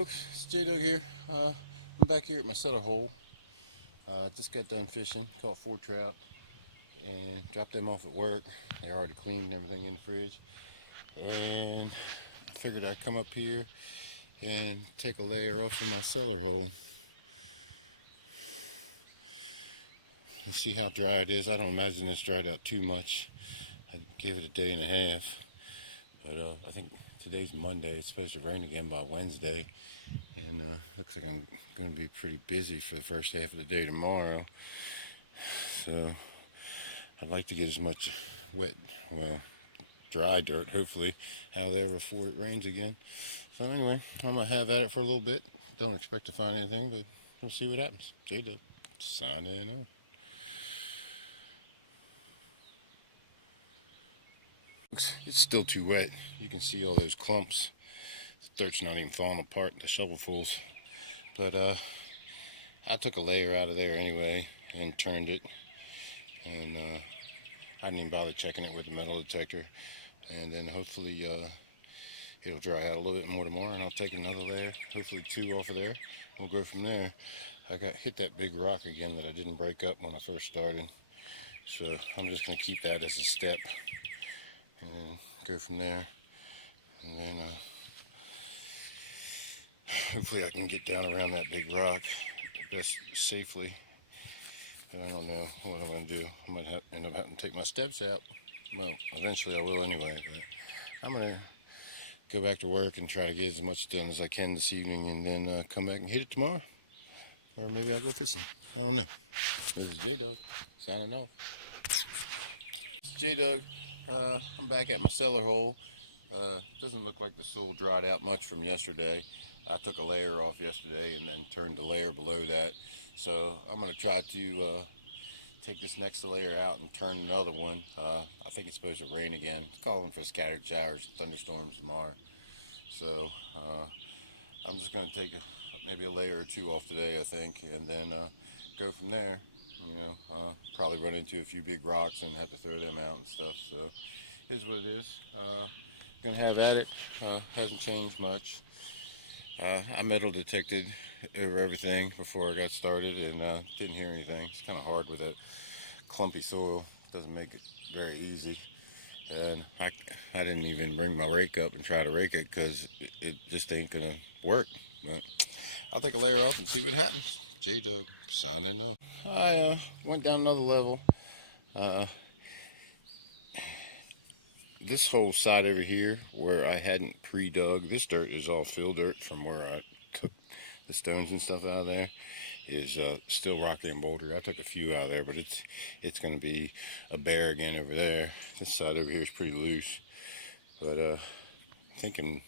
It's J-Dog here. I'm back here at my cellar hole. Just got done fishing, caught 4 trout, and dropped them off at work. They already cleaned everything in the fridge. And I figured I'd come up here and take a layer off of my cellar hole. And see how dry it is. I don't imagine it's dried out too much. I gave it a day and a half. But I think today's Monday. It's supposed to rain again by Wednesday. And looks like I'm going to be pretty busy for the first half of the day tomorrow. So I'd like to get as much wet, dry dirt, hopefully, out of there before it rains again. So anyway, I'm going to have at it for a little bit. Don't expect to find anything, but we'll see what happens. J-Dub, signing off. It's still too wet. You can see all those clumps. The dirt's not even falling apart, the shovelfuls. But I took a layer out of there anyway and turned it. And I didn't even bother checking it with the metal detector. And then hopefully it'll dry out a little bit more tomorrow, and I'll take another layer, hopefully 2 off of there. We'll go from there. I got hit that big rock again that I didn't break up when I first started. So I'm just going to keep that as a step and go from there. And then hopefully I can get down around that big rock best safely. But I don't know what I'm going to do. I might end up having to take my steps out. Well, eventually I will anyway. But I'm going to go back to work and try to get as much done as I can this evening, and then come back and hit it tomorrow. Or maybe I'll go fishing. I don't know. This is J-Dog signing off. J-Dog. I'm back at my cellar hole. Doesn't look like the sole dried out much from yesterday. I took a layer off yesterday and then turned the layer below that. So I'm going to try to take this next layer out and turn another one. I think it's supposed to rain again. It's calling for scattered showers, thunderstorms tomorrow. So I'm just going to take maybe a layer or 2 off today, I think, and then go from there. Probably run into a few big rocks and have to throw them out and stuff. So here's what it is. Gonna have at it. Hasn't changed much. I metal detected over everything before I got started and didn't hear anything. It's kind of hard with that clumpy soil. Doesn't make it very easy. And I didn't even bring my rake up and try to rake it because it just ain't gonna work. But I'll take a layer off and see what happens. J-Dub signing off. I went down another level. This whole side over here where I hadn't pre-dug, this dirt is all fill dirt from where I took the stones and stuff out of there, is still rocky and boulder. I took a few out of there, but it's going to be a bear again over there. This side over here is pretty loose, but I'm thinking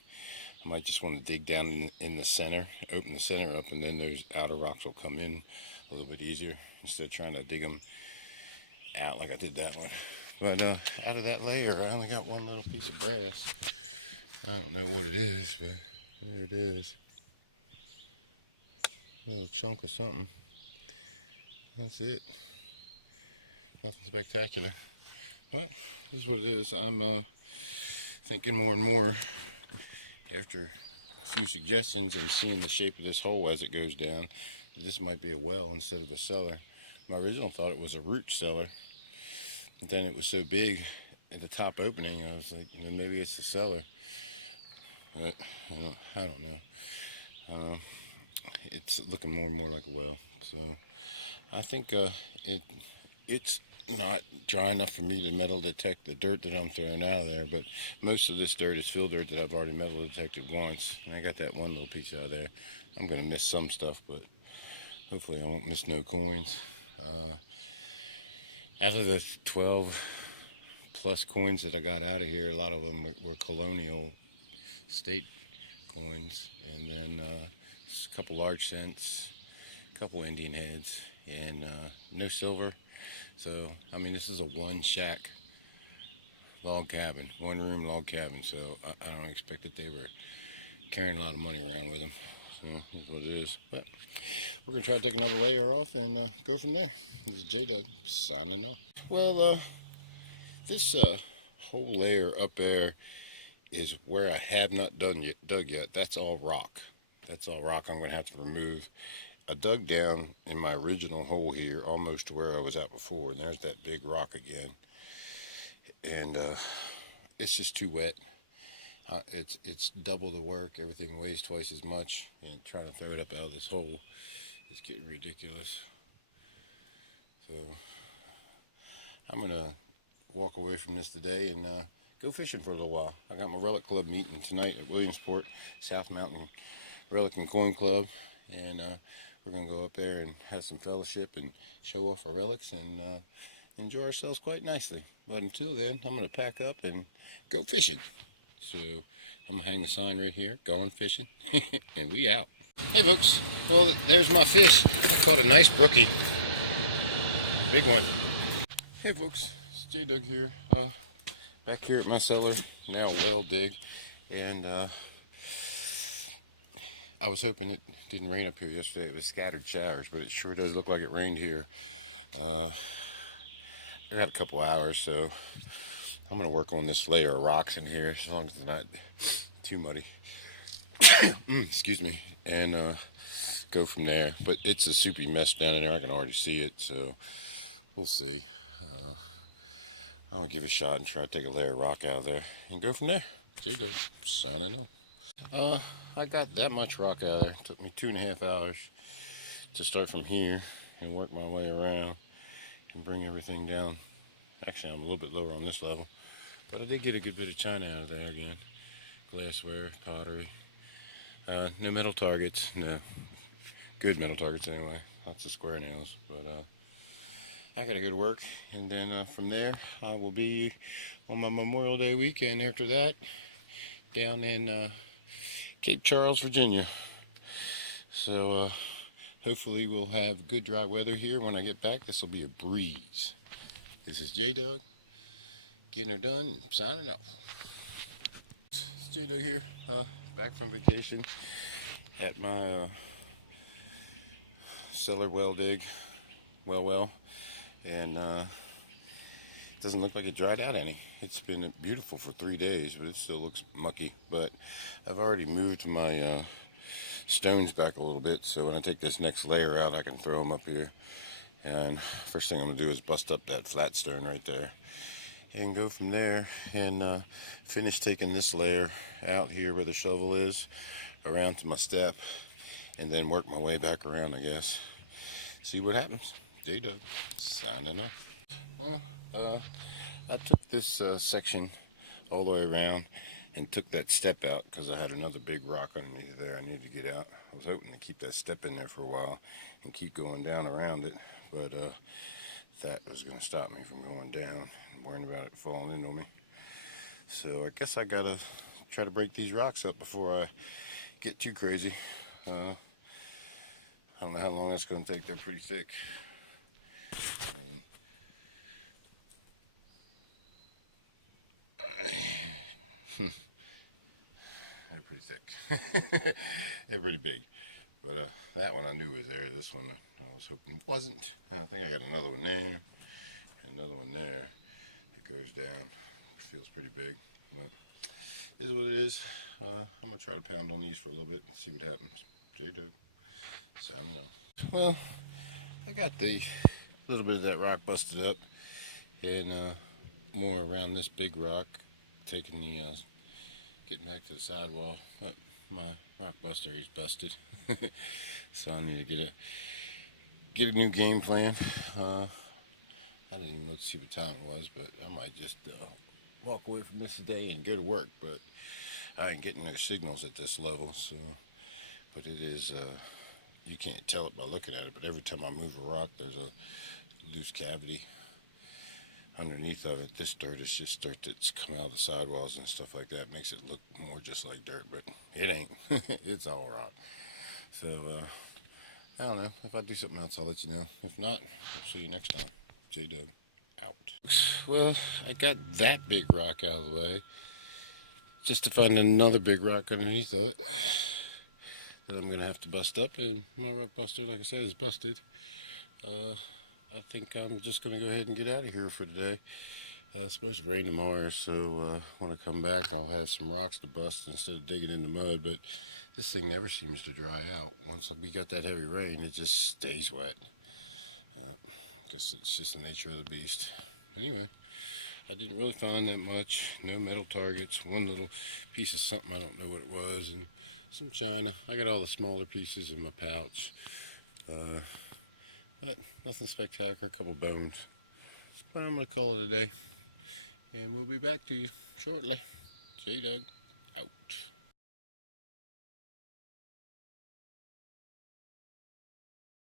I might just want to dig down in the center, open the center up, and then those outer rocks will come in a little bit easier instead of trying to dig them out like I did that one. But out of that layer, I only got one little piece of brass. I don't know what it is, but there it is. A little chunk of something. That's it. Nothing spectacular. But this is what it is. I'm thinking more and more after a few suggestions and seeing the shape of this hole as it goes down, this might be a well instead of a cellar. My original thought it was a root cellar. But then it was so big at the top opening, I was like, maybe it's a cellar. But I don't know. It's looking more and more like a well. So I think it's not dry enough for me to metal detect the dirt that I'm throwing out of there. But most of this dirt is fill dirt that I've already metal detected once. And I got that one little piece out of there. I'm going to miss some stuff, but hopefully I won't miss no coins. Out of the 12 plus coins that I got out of here, a lot of them were colonial state coins, and then a couple large cents, a couple Indian heads, and no silver. So I mean, this is a one shack log cabin, one room log cabin, so I don't expect that they were carrying a lot of money around with them. So that's what it is. But we're going to try to take another layer off and go from there. This is J-Dub signing off. Well, this whole layer up there is where I have not dug yet. That's all rock. That's all rock I'm going to have to remove. I dug down in my original hole here, almost to where I was at before, and there's that big rock again. And it's just too wet. It's double the work. Everything weighs twice as much, and trying to throw it up out of this hole is getting ridiculous. So I'm gonna walk away from this today and go fishing for a little while. I got my Relic Club meeting tonight at Williamsport, South Mountain Relic and Coin Club, and we're gonna go up there and have some fellowship and show off our relics and enjoy ourselves quite nicely. But until then, I'm gonna pack up and go fishing. So I'm gonna hang the sign right here, going fishing, and we out. Hey folks, well there's my fish. I caught a nice brookie, big one. Hey folks, it's J Doug here, back here at my cellar, now well dig, and I was hoping it didn't rain up here yesterday. It was scattered showers, but it sure does look like it rained here. I got a couple hours, so I'm gonna work on this layer of rocks in here as long as it's not too muddy. Excuse me, and go from there. But it's a soupy mess down in there. I can already see it, so we'll see. I'm gonna give it a shot and try to take a layer of rock out of there and go from there. J-Dub, signing off. I got that much rock out of there. It took me 2.5 hours to start from here and work my way around and bring everything down. Actually, I'm a little bit lower on this level, but I did get a good bit of china out of there again. Glassware, pottery. No metal targets. No. Good metal targets anyway. Lots of square nails. But I gotta go to work, and then from there I will be on my Memorial Day weekend after that down in Cape Charles, Virginia. So hopefully we'll have good dry weather here when I get back. This will be a breeze. This is J-Doug getting her done and signing off. It's J-Doug here, back from vacation at my cellar well dig, and it doesn't look like it dried out any. It's been beautiful for 3 days, but it still looks mucky. But I've already moved my stones back a little bit, so when I take this next layer out, I can throw them up here. And first thing I'm going to do is bust up that flat stone right there and go from there and finish taking this layer out here where the shovel is around to my step, and then work my way back around, I guess. See what happens. J-Dub, signing off. Well, I took this section all the way around and took that step out because I had another big rock underneath there I needed to get out. I was hoping to keep that step in there for a while and keep going down around it, but that was going to stop me from going down and worrying about it falling in on me. So I guess I gotta try to break these rocks up before I get too crazy. I don't know how long that's going to take. They're pretty thick. They're pretty thick. They're pretty big. But that one I knew was there. This one I was hoping it wasn't. I think I got another one there. Another one there. It goes down. It feels pretty big. But it is what it is. I'm going to try to pound on these for a little bit and see what happens. J-Dub. Signing off. Well, I got the little bit of that rock busted up, and more around this big rock, taking the getting back to the sidewall. But my rock buster is busted, so I need to get a new game plan. I didn't even look to see what time it was, but I might just walk away from this today and go to work. But I ain't getting no signals at this level, so. But it is. You can't tell it by looking at it, but every time I move a rock, there's a loose cavity underneath of it. This dirt is just dirt that's come out of the sidewalls and stuff like that. Makes it look more just like dirt, but it ain't. It's all rock. So, I don't know. If I do something else, I'll let you know. If not, I'll see you next time. J-Dub out. Well, I got that big rock out of the way, just to find another big rock underneath of it that I'm gonna have to bust up, and my rock buster, like I said, is busted. I think I'm just gonna go ahead and get out of here for today. It's supposed to rain tomorrow, so when I come back, I'll have some rocks to bust instead of digging in the mud. But this thing never seems to dry out. Once we got that heavy rain, it just stays wet. Guess it's just the nature of the beast. Anyway, I didn't really find that much. No metal targets. One little piece of something, I don't know what it was, and some china. I got all the smaller pieces in my pouch. But nothing spectacular. A couple bones. But I'm going to call it a day. And we'll be back to you shortly. See you, Doug. Out.